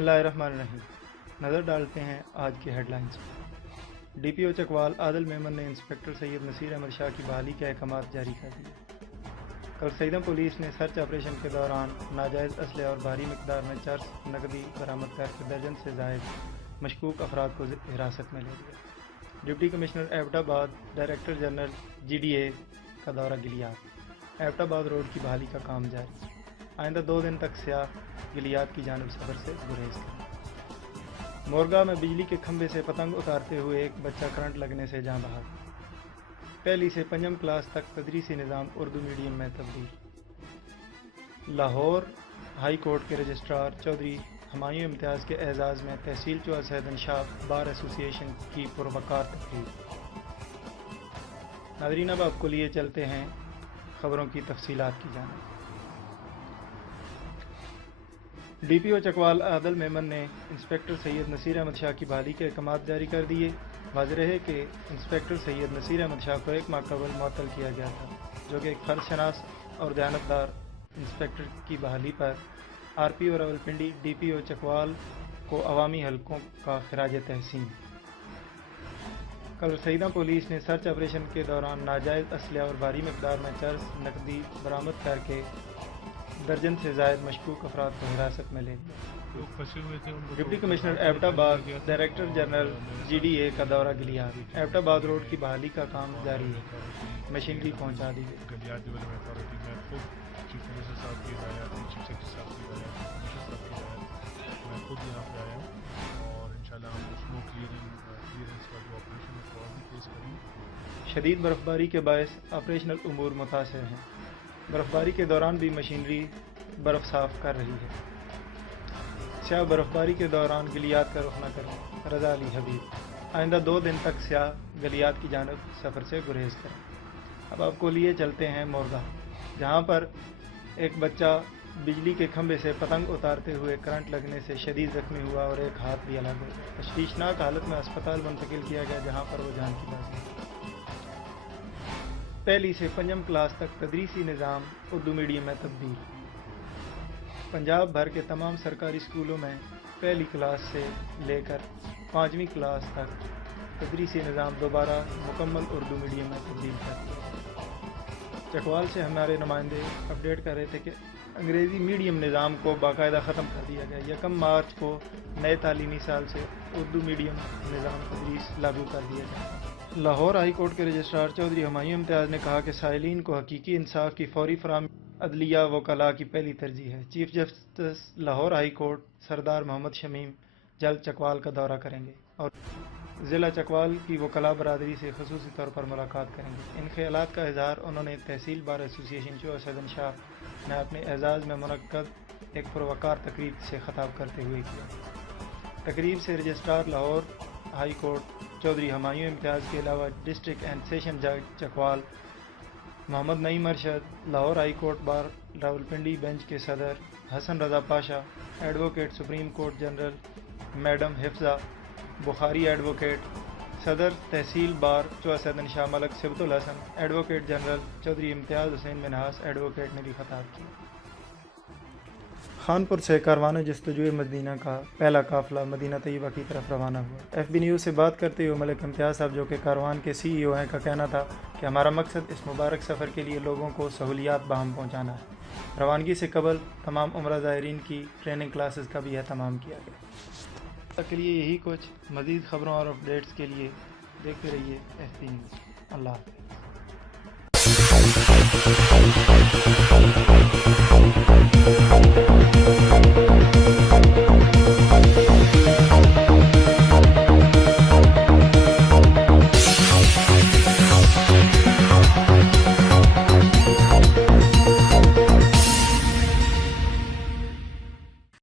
اللہ الرحمن الرحیم۔ نظر ڈالتے ہیں آج کے ہیڈ لائنز پر۔ ڈی پی او چکوال عادل میمن نے انسپکٹر سید نصیر احمد شاہ کی بحالی کے احکامات جاری کر دیے۔ کل سیدہ پولیس نے سرچ آپریشن کے دوران ناجائز اسلحے اور بھاری مقدار میں چرس نقدی برآمد کر کے درجن سے زائد مشکوک افراد کو حراست میں لے لیا۔ ڈپٹی کمشنر ایبٹ آباد ڈائریکٹر جنرل GDA کا دورہ گلیات۔ ایبٹ آباد روڈ کی بحالی کا کام جاری۔ آئندہ 2 دن تک سیاح گلیات کی جانب سفر سے گریز کریں۔ مورگا میں بجلی کے کھمبے سے پتنگ اتارتے ہوئے ایک بچہ کرنٹ لگنے سے جاں بحق۔ پہلی سے 5 کلاس تک تدریسی نظام اردو میڈیم میں تبدیل۔ لاہور ہائی کورٹ کے رجسٹرار چودھری ہمایوں امتیاز کے اعزاز میں تحصیل چوہا سیدن شاہ بار ایسوسی ایشن کی پروقار تقریب۔ ناظرین اب آپ کو لیے چلتے ہیں خبروں کی تفصیلات کی جانب۔ ڈی پی او چکوال عادل میمن نے انسپکٹر سید نصیر احمد شاہ کی بحالی کے احکامات جاری کر دیے۔ واضح رہے کہ انسپکٹر سید نصیر احمد شاہ کو 1 ماہ قبل معطل کیا گیا تھا، جو کہ ایک فرض شناس اور دیانتدار انسپکٹر کی بحالی پر RPO راولپنڈی ڈی پی او چکوال کو عوامی حلقوں کا خراج تحسین۔ کل سیدہ پولیس نے سرچ آپریشن کے دوران ناجائز اسلحہ اور بھاری مقدار میں چرس نقدی برآمد کر کے درجن سے زائد مشکوک افراد کو حراست میں لے لیا۔ ڈپٹی کمشنر ایبٹ آباد ڈائریکٹر جنرل GDA کا دورہ گلیات۔ ایبٹ آباد روڈ کی بحالی کا کام جاری ہے، مشینری پہنچا دی گئی۔ شدید برفباری کے باعث آپریشنل امور متاثر ہیں۔ برفباری کے دوران بھی مشینری برف صاف کر رہی ہے۔ سیاح برفباری کے دوران گلیات کا رخ نہ کریں۔ رضا علی حبیب۔ آئندہ 2 دن تک سیاح گلیات کی جانب سفر سے گریز کریں۔ اب آپ کو لیے چلتے ہیں مورگا، جہاں پر ایک بچہ بجلی کے کھمبے سے پتنگ اتارتے ہوئے کرنٹ لگنے سے شدید زخمی ہوا اور ایک ہاتھ بھی الگ ہو گیا۔ تشویشناک حالت میں اسپتال منتقل کیا گیا، جہاں پر وہ جان کی بازی۔ پہلی سے 5 کلاس تک تدریسی نظام اردو میڈیم میں تبدیل۔ پنجاب بھر کے تمام سرکاری اسکولوں میں پہلی کلاس سے لے کر 5ویں کلاس تک تدریسی نظام دوبارہ مکمل اردو میڈیم میں تبدیل کر دیا۔ چکوال سے ہمارے نمائندے اپڈیٹ کر رہے تھے کہ انگریزی میڈیم نظام کو باقاعدہ ختم کر دیا گیا۔ 1 مارچ کو نئے تعلیمی سال سے اردو میڈیم نظام تدریس لاگو کر دیا جائے۔ لاہور ہائی کورٹ کے رجسٹرار چودھری ہمایوں امتیاز نے کہا کہ سائلین کو حقیقی انصاف کی فوری فراہمی عدلیہ وکلاء کی پہلی ترجیح ہے۔ Chief justice Lahore high court سردار محمد شمیم جلد چکوال کا دورہ کریں گے اور ضلع چکوال کی وکلاء برادری سے خصوصی طور پر ملاقات کریں گے۔ ان خیالات کا اظہار انہوں نے تحصیل بار ایسوسی ایشن چوہا سیدن شاہ میں اپنے اعزاز میں منعقد ایک پروقار تقریب سے خطاب کرتے ہوئے کیا۔ تقریب سے registrar Lahore high court Chaudhry Humayun Imtiaz کے علاوہ ڈسٹرکٹ اینڈ سیشن جج Chakwal Muhammad Naeem Arshad, Lahore high court bar Rawalpindi bench کے صدر Hassan Raza Pasha, advocate supreme court general madam Hafza Bukhari, advocate صدر تحصیل bar Choa Saidan Shah Malik Sibt ul-Hassan, advocate general Chaudhry Imtiaz Hussain Minhas advocate نے بھی خطاب کیا۔ خانپور سے کاروان جستجوئے مدینہ کا پہلا قافلہ مدینہ طیبہ کی طرف روانہ ہوا۔ FB نیوز سے بات کرتے ہوئے ملک امتیاز صاحب، جو کہ کاروان کے CEO ہیں، کا کہنا تھا کہ ہمارا مقصد اس مبارک سفر کے لیے لوگوں کو سہولیات باہم پہنچانا ہے۔ روانگی سے قبل تمام عمرہ زائرین کی ٹریننگ کلاسز کا بھی اہتمام کیا گیا۔ تک کے لیے یہی کچھ، مزید خبروں اور اپڈیٹس کے لیے دیکھتے رہیے FB نیوز۔ اللہ حافظ۔